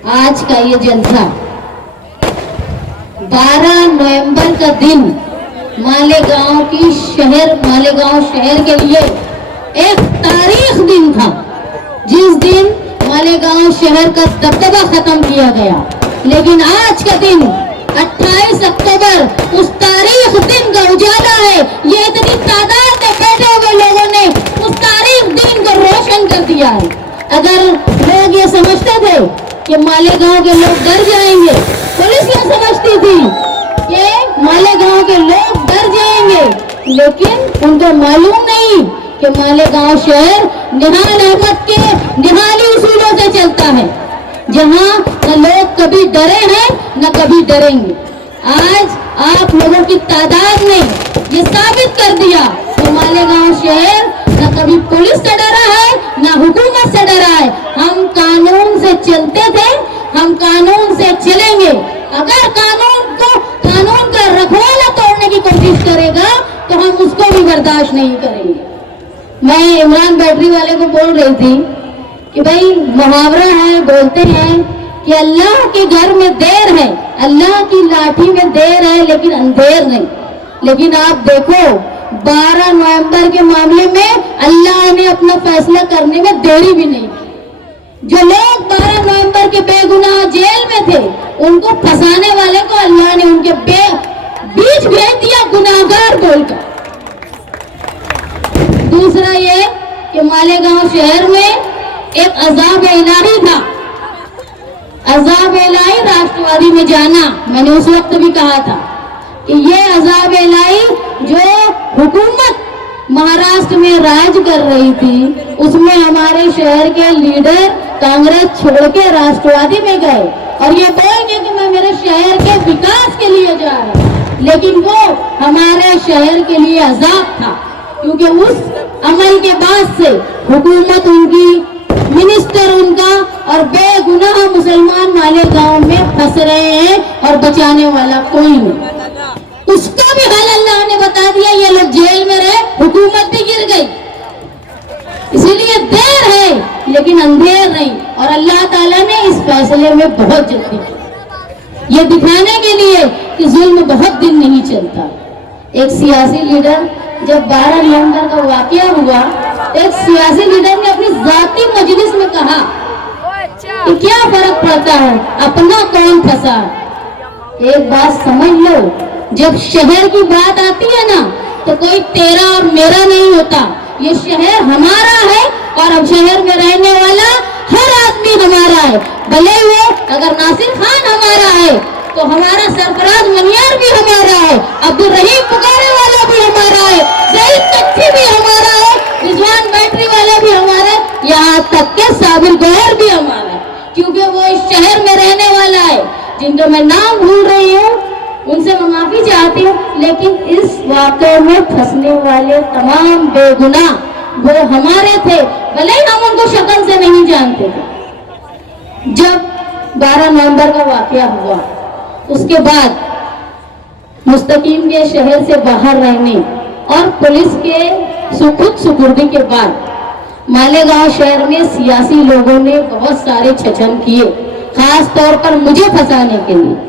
आज का ये जलसा 12 नवंबर का दिन मालेगांव शहर के लिए एक तारीख दिन था, जिस दिन मालेगांव शहर का दबदबा खत्म किया गया। लेकिन आज का दिन 28 अक्टूबर उस तारीख दिन का उजाला है। ये इतनी तादाद में बैठे हुए लोगों ने उस तारीख दिन को रोशन कर दिया है। अगर लोग ये समझते थे कि मालेगांव के लोग डर जाएंगे, पुलिस ये समझती थी कि मालेगांव के लोग डर जाएंगे, लेकिन उनको मालूम नहीं कि मालेगांव शहर निहाल अहमद के निहाली उसूलों से चलता है, जहां न लोग कभी डरे हैं न कभी डरेंगे। आज आप लोगों की तादाद ने ये साबित कर दिया कि मालेगांव शहर न कभी पुलिस से डरा है न हुकूमत से डरा है। हम कानून से चलते थे, हम कानून से चलेंगे। अगर कानून का रखवाला तोड़ने की कोशिश करेगा तो हम उसको भी बर्दाश्त नहीं करेंगे। मैं इमरान बैटरी वाले को बोल रही थी कि भाई मुहावरा है, बोलते हैं कि अल्लाह के घर में देर है, अल्लाह की लाठी में देर है लेकिन अंधेर नहीं। लेकिन आप देखो 12 नवंबर के मामले में अल्लाह ने अपना फैसला करने में देरी भी नहीं की। जो लोग 12 नवंबर के बेगुनाह जेल में थे, उनको फंसाने वाले को अल्लाह ने उनके बीच भेज दिया गुनाहगार बोलकर। दूसरा ये कि मालेगांव शहर में एक अजाब इलाही था। अजाब इलाही राष्ट्रवादी में जाना, मैंने उस वक्त भी कहा था कि ये अजाब इलाही जो हुकूमत महाराष्ट्र में राज कर रही थी, उसमें हमारे शहर के लीडर कांग्रेस छोड़ के राष्ट्रवादी में गए और ये बोल के कि मैं मेरे शहर के विकास के लिए जा रहा हूं। लेकिन वो हमारे शहर के लिए अजाब था, क्योंकि उस अमल के बाद से हुकूमत उनकी, मिनिस्टर उनका और बेगुनाह मुसलमान मालेगांव में फंस रहे हैं और बचाने वाला कोई नहीं। उसका भी हाल अल्लाह ने बता दिया, ये लोग जेल में रहे, हुकूमत भी गिर गई। इसीलिए देर है लेकिन अंधेर नहीं, और अल्लाह ताला ने इस फैसले में बहुत जल्दी की, ये दिखाने के लिए कि जुल्म बहुत दिन नहीं चलता। एक सियासी लीडर, जब 12 नवंबर का वाकया हुआ, एक सियासी लीडर ने अपनी जाती मजलिस में कहा कि क्या फर्क पड़ता है, अपना कौन फंसा। एक बात समझ लो, जब शहर की बात आती है ना, तो कोई तेरा और मेरा नहीं होता। ये शहर हमारा है और अब शहर में रहने वाला हर आदमी हमारा है। भले वो अगर नासिर खान हमारा है तो हमारा सरफराज मनियार भी हमारा है, अब्दुल रहीम पुकारे वाला भी हमारा है, जहीद तख्ती भी हमारा है, रिजवान बैटरी वाला भी हमारा है, यहाँ तक के साबिर गौहर भी हमारा है, क्योंकि वो इस शहर में रहने वाला है। जिनका मैं नाम भूल रही हूँ उनसे मैं माफी चाहती हूँ, लेकिन इस वाक़े में फंसने वाले तमाम बेगुनाह वो हमारे थे, भले ही हम उनको शक्ल से नहीं जानते थे। जब 12 नवंबर का वाकया हुआ, उसके बाद मुस्तकीम के शहर से बाहर रहने और पुलिस के सुपुर्दी के बाद मालेगांव शहर में सियासी लोगों ने बहुत सारे छछन किए, खास तौर पर मुझे फंसाने के लिए।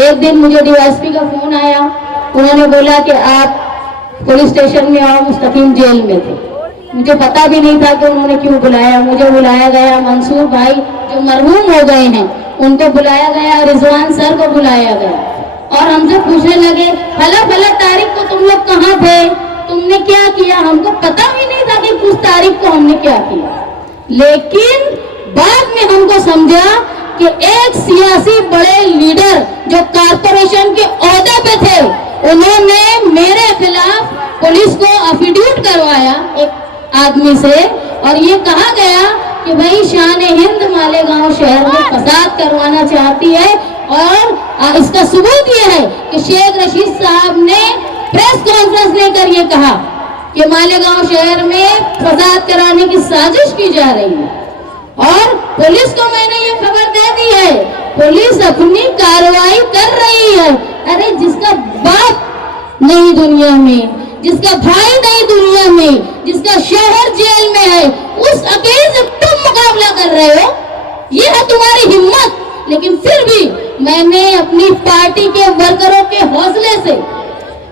एक दिन मुझे डीएसपी का फोन आया, उन्होंने बोला कि आप पुलिस स्टेशन में आओ, मुस्तकीम जेल में थे। मुझे पता भी नहीं था कि उन्होंने क्यों बुलाया। मुझे बुलाया गया, मंसूर भाई जो मरहूम हो गए हैं उनको बुलाया गया, रिजवान सर को बुलाया गया और हमसे पूछने लगे फला तारीख को तुम लोग कहाँ थे, तुमने क्या किया। हमको पता भी नहीं था कि उस तारीख को हमने क्या किया, लेकिन बाद में हमको समझा कि एक सियासी बड़े लीडर जो कारपोरेशन के ओहदे पे थे, उन्होंने मेरे खिलाफ पुलिस को एफिडेविट करवाया एक आदमी से, और ये कहा गया कि भाई शान हिंद मालेगांव शहर में फसाद करवाना चाहती है। और इसका सबूत ये है कि शेख रशीद साहब ने प्रेस कॉन्फ्रेंस लेकर ये कहा कि मालेगांव शहर में फसाद कराने की साजिश की जा रही है। और पुलिस को मैंने ये खबर दे दी है, पुलिस अपनी कार्रवाई कर रही है। अरे जिसका बाप नहीं दुनिया में, जिसका भाई नहीं दुनिया में, जिसका शोहर जेल में है, उस अकेले से तुम मुकाबला कर रहे हो। یہ ہے تمہاری ہمت. لیکن پھر بھی میں نے اپنی پارٹی کے ورکروں کے حوصلے سے,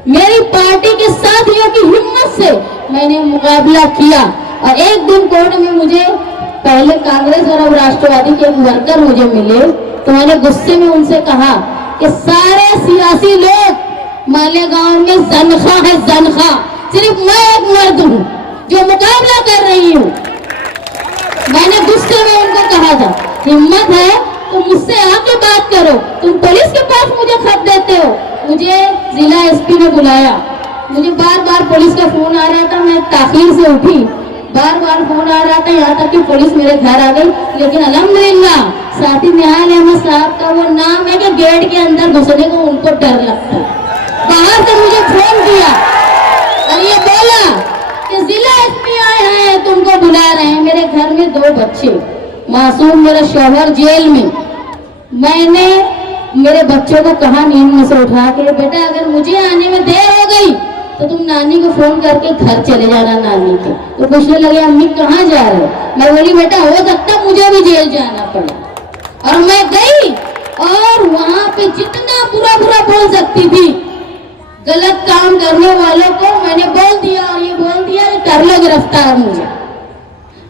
میری پارٹی کے ساتھیوں کی ہمت سے میں نے مقابلہ کیا. اور ایک دن کورٹ میں مجھے پہلے کانگریس اور اب راشٹروادی کے ایک ورکر مجھے ملے, تو میں نے غصے میں ان سے کہا کہ سارے سیاسی لوگ مالیگاؤں میں زنخواہ ہے, زنخواہ. صرف میں ایک مرد ہوں جو مقابلہ کر رہی ہوں. میں نے غصے میں ان کو کہا تھا, ہمت ہے تو مجھ سے آ کے بات کرو, تم پولیس کے پاس مجھے خط دیتے ہو. مجھے ضلع ایس پی نے بلایا, مجھے بار بار پولیس کا فون آ رہا تھا, میں تاخیر سے اٹھی, بار بار فون آ رہا تھا, یہاں تک کہ پولیس میرے گھر آ گئی. لیکن الحمدللہ ساتھی نہال احمد صاحب کا وہ نام ہے کہ گیٹ کے اندر گھسنے کو ان کو ڈر لگتا ہے. باہر سے مجھے فون کیا اور یہ بولا کہ ضلع ایس پی آئے ہیں, تم کو بلا رہے ہیں. میرے گھر میں 2 بچے معصوم, میرا شوہر جیل میں. میں نے میرے بچوں کو کہا نیند میں سے اٹھا کے, بیٹا اگر مجھے آنے میں دیر ہو گئی تو تم نانی کو فون کر کے گھر چلے جانا نانی کے. تو پوچھنے لگے امی کہاں جا رہے ہو؟ میں بولی بیٹا ہو سکتا مجھے بھی جیل جانا پڑا. اور میں گئی اور وہاں پہ جتنا برا برا بول سکتی تھی غلط کام کرنے والوں کو میں نے بول دیا, اور یہ بول دیا کہ کر لو گرفتار مجھے.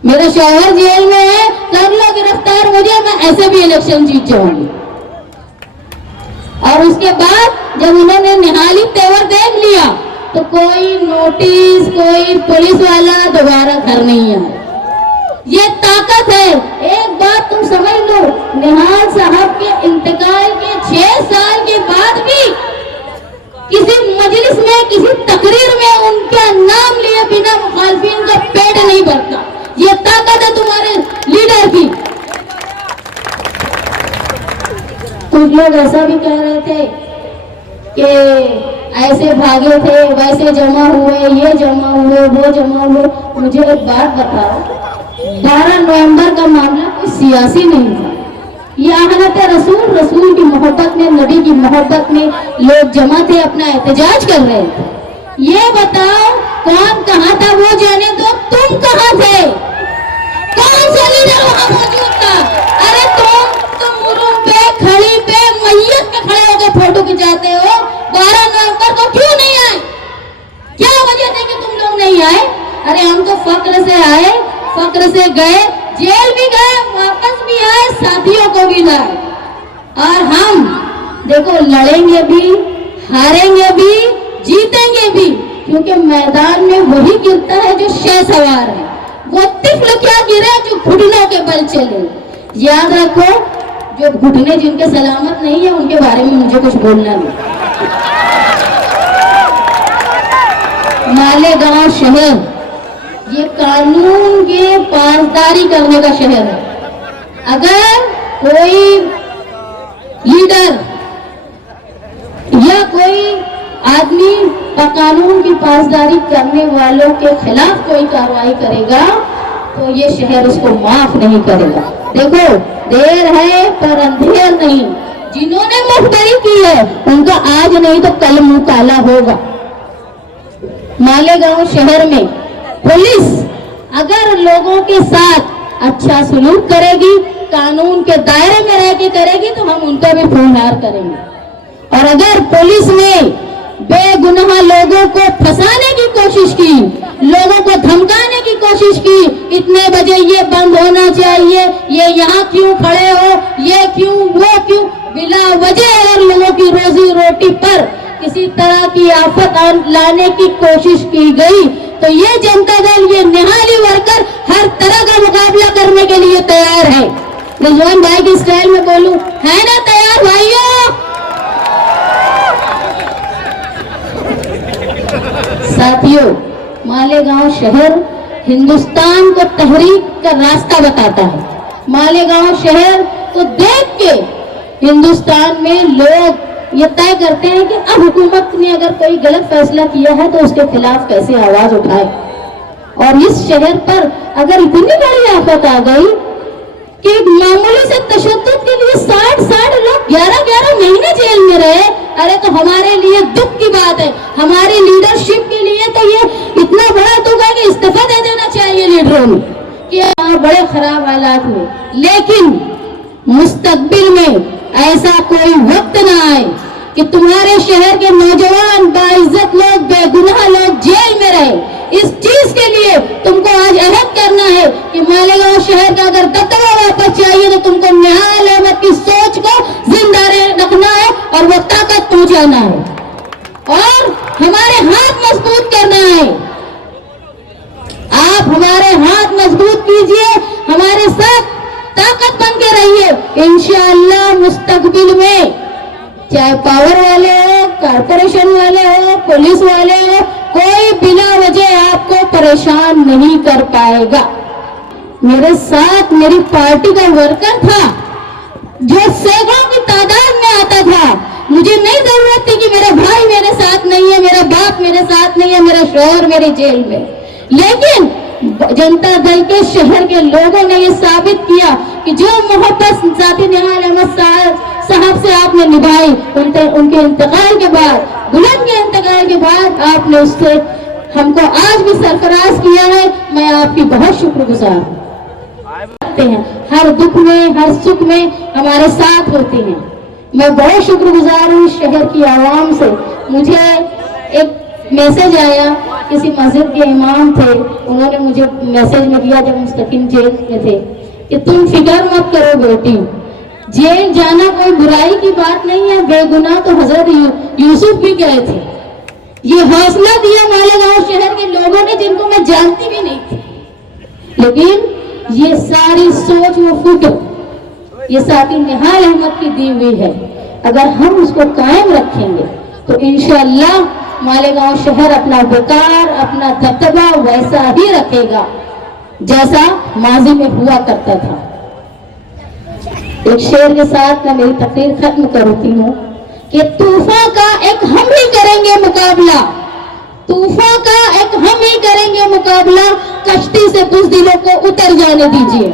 میرا شوہر جیل میں ہے, کر لو گرفتار مجھے, میں ایسے بھی الیکشن جیت جاؤں گی. اور اس کے بعد جب انہوں نے نہالی تیور دیکھ لیا تو کوئی نوٹس, کوئی پولیس والا دوبارہ گھر نہیں آیا. یہ طاقت ہے. ایک بات تم سمجھ لو, نہال صاحب کے انتقال کے 6 سال کے بعد بھی کسی مجلس میں, کسی تقریر میں ان کا نام لیے بنا مخالفین کا پیٹ نہیں بھرتا. یہ طاقت ہے تمہارے لیڈر کی. کچھ لوگ ایسا بھی کہہ رہے تھے کہ ایسے بھاگے تھے, ویسے جمع ہوئے, یہ جمع ہوئے, وہ جمع ہوئے. مجھے ایک بات بتاؤ, 12 نومبر کا معاملہ کوئی سیاسی نہیں تھا. یہ آہنت رسول, رسول کی محبت میں, نبی کی محبت میں لوگ جمع تھے, اپنا احتجاج کر رہے تھے. یہ بتاؤ کون کہاں تھا وہ جانے دو, تم کہاں تھے؟ کون سا لیڈر وہاں موجود تھا؟ ارے تم روم پہ, کھڑی پہ, میت پہ کھڑے ہو کے فوٹو کھنچاتے ہو. 12 نومبر کو کیوں نہیں آئے؟ کیا وجہ تھی کہ تم لوگ نہیں آئے؟ ارے ہم تو فخر سے آئے, فخر سے گئے, جیل بھی گئے, واپس بھی آئے, ساتھیوں کو بھی لائے. اور ہم دیکھو لڑیں گے بھی, ہاریں گے بھی, جیتیں گے بھی, کیونکہ میدان میں وہی گرتا ہے جو شہ سوار ہے. وہ طفل کیا گرے جو گھٹنوں کے بل چلے. یاد رکھو, جو گھٹنے جن کے سلامت نہیں ہیں ان کے بارے میں مجھے کچھ بولنا نہیں. مالیگاؤں شہر یہ قانون کی پاسداری کرنے کا شہر ہے. اگر کوئی لیڈر یا کوئی آدمی قانون کی پاسداری کرنے والوں کے خلاف کوئی کارروائی کرے گا تو یہ شہر اس کو معاف نہیں کرے گا. دیکھو دیر ہے پر اندھیر نہیں. جنہوں نے مختاری کی ہے ان کا آج نہیں تو کل منہ کالا ہوگا. مالیگاؤں شہر میں پولیس اگر لوگوں کے ساتھ اچھا سلوک کرے گی, قانون کے دائرے میں رہ کے کرے گی, تو ہم ان کو بھی پھولہار کریں گے. اور اگر پولیس نے بے گناہ لوگوں کو پھنسانے کی کوشش کی, لوگوں کو دھمکانے کی کوشش کی, اتنے بجے یہ بند ہونا چاہیے, یہ یہاں کیوں کھڑے ہو, یہ کیوں, وہ کیوں, بلا وجہ اگر لوگوں کی روزی روٹی پر کسی طرح کی آفت لانے کی کوشش کی گئی تو یہ جنتا دل, یہ نہالی ورکر ہر طرح کا مقابلہ کرنے کے لیے تیار ہے. رضوان بھائی کی اسٹائل میں بولوں, ہے نا تیار بھائیوں؟ ساتھیوں, مالیگاؤں شہر ہندوستان کو تحریک کا راستہ بتاتا ہے. مالیگاؤں شہر کو دیکھ کے ہندوستان میں لوگ یہ طے کرتے ہیں کہ اب حکومت نے اگر کوئی غلط فیصلہ کیا ہے تو اس کے خلاف کیسے آواز اٹھائے. اور اس شہر پر اگر اتنی بڑی آفت آ گئی کہ معمولی سے تشدد کے لیے 60 لوگ 11 مہینے جیل میں رہے, ارے تو ہمارے لیے دکھ کی بات ہے. ہماری لیڈرشپ کے لیے تو یہ اتنا بڑا دکھ ہے کہ استعفیٰ دے دینا چاہیے لیڈروں نے کہ بڑے خراب حالات میں. لیکن मुस्तकबिल में ऐसा कोई वक्त ना आए कि तुम्हारे शहर के नौजवान बाइज्जत लोग, बेगुनाह लोग जेल में रहे। इस चीज के लिए तुमको आज अहद करना है कि मालेगांव शहर का अगर दबदबा वापस चाहिए तो तुमको निहाल अहमद की सोच को जिंदा रखना है और वो ताकत पहुंचाना है और हमारे हाथ मजबूत करना है। आप हमारे हाथ मजबूत कीजिए, हमारे साथ ताकत बन के रहिए। इंशाअल्लाह मुस्तकबिल में चाहे पावर वाले हो, कारपोरेशन वाले हो, पुलिस वाले हो, कोई बिना वजह आपको परेशान नहीं कर पाएगा। मेरे साथ मेरी पार्टी का वर्कर था जो सैकड़ों की तादाद में आता था। मुझे नहीं जरूरत थी कि मेरा भाई मेरे साथ नहीं है, मेरा बाप मेरे साथ नहीं है, मेरा शौहर मेरे जेल में, लेकिन जनता दल के शहर के लोगों ने ये साबित किया कि जो मोहब्बत साथी निहाल अहमद साहब से आपने निभाई, उनके इंतकाल के बाद, बुलंद के इंतकाल के बाद आपने उससे हमको आज भी सरफराज किया है। मैं आपकी बहुत शुक्रगुजार हूँ। हर दुख में हर सुख में हमारे साथ होती हैं। मैं बहुत शुक्रगुजार हूँ शहर की आवाम से। मुझे एक मैसेज आया, किसी मस्जिद के इमाम थे, उन्होंने मुझे मैसेज में दिया जब मुस्तकिम जेल में थे कि तुम फिक्र मत करो बेटी, जेल जाना कोई बुराई की बात नहीं है, बेगुनाह तो हजरत यूसुफ भी गए थे। ये हौसला दिया मालेगांव शहर के लोगों ने जिनको मैं जानती भी नहीं थी, लेकिन ये सारी सोच व फिक्र ये साथी निहाल अहमद की दी हुई है। अगर हम उसको कायम रखेंगे तो इंशाअल्लाह मालेगांव शहर अपना वकार, अपना दबदबा वैसा ही रखेगा जैसा माजी में हुआ करता था। एक शेर के साथ मैं मेरी तकरीर खत्म करती हूँ कि तूफान का एक हम ही करेंगे मुकाबला, तूफान का एक हम ही करेंगे मुकाबला, कश्ती से कुछ दिलों को उतर जाने दीजिए।